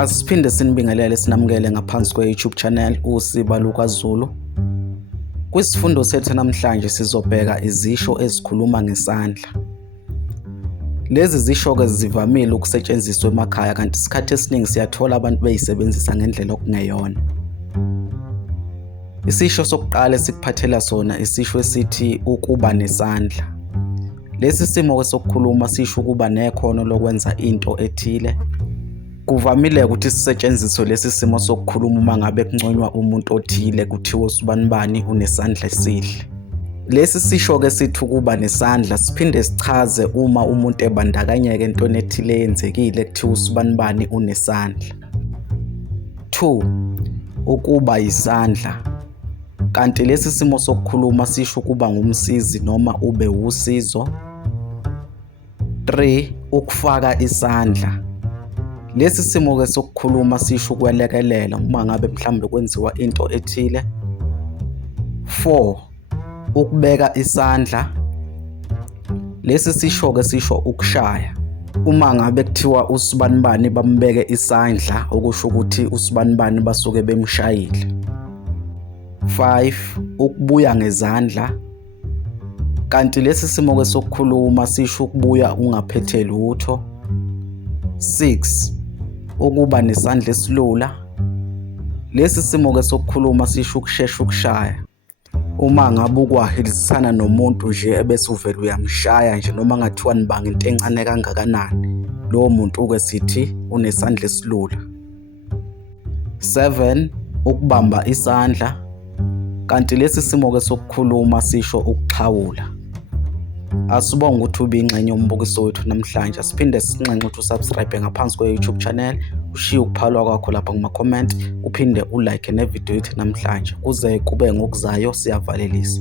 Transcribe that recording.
Asiphinde sinibingelele sinamukele ngaphansi kwe-YouTube channel uSiba LukaZulu. Kwisifundo sethu namhlanje sizobheka izisho ezikhuluma ngesandla. Lezi zisho-ke zivamile ukusetshenziswa emakhaya kanti isikhathi esiningi siyathola abantu beyisebenzisa ngendlela okungeyona. Isisho sokuqala esikuphathela sona isisho esithi ukuba nesandla. Lesi simo sokukhuluma sisho ukuba nekhono lokwenza into ethile. Kuvamile ukuthi sisetshenziswe lesi simo sokukhuluma uma ngabe kunconywa umuntu othile kuthiwa usibanibani unesandla esihle. Lesi sisho-ke sithi ukuba nesandla siphinde sichaze uma umuntu ebandakanyeka entweni ethile eyenzekile kuthiwa usibanibani unesandla. 2. Ukuba yisandla. Kanti lesi simo sokukhuluma sisho ukuba ngumsizi noma ube usizo. 3. Ukufaka isandla. Lesi simo-ke sokukhuluma sisho ukwelekelela uma ngabe mhlawumbe kwenziwa into ethile. 4. Ukubeka isandla. Lesi sisho-ke sisho ukushaya. Uma ngabe kuthiwa usibanibani bambeke isandla okusho ukuthi usibanibani basuke bemshayile. 5. Ukubuya ngezandla. Kanti lesi simo-ke sokukhuluma sisho ukubuya ungaphethe lutho. 6. Ukuba nesandla esilula. Lesi simo-ke sokukhuluma sisho ukushesha ukushaya. Uma ngabe ukwahelisana nomuntu nje ebese uvela uyamshaya nje noma ngathiwa nibanga into encane kangakanani, lowo muntu-ke sithi unesandla esilula. 7. Ukubamba isandla. Kanti lesi simo-ke sokukhuluma sisho ukuxhawula. Asibonge ukuthi ube ingxenye yombukiso wethu namhlanje. Siphinde sinxenxe ukuthi usubscribe ngaphansi kwe-YouTube channel, ushiye ukuphalwa kwakho lapha kuma-comment, uphinde ulike nevidiyo yethu namhlanje. Kuze kube ngokuzayo siyavalelisa.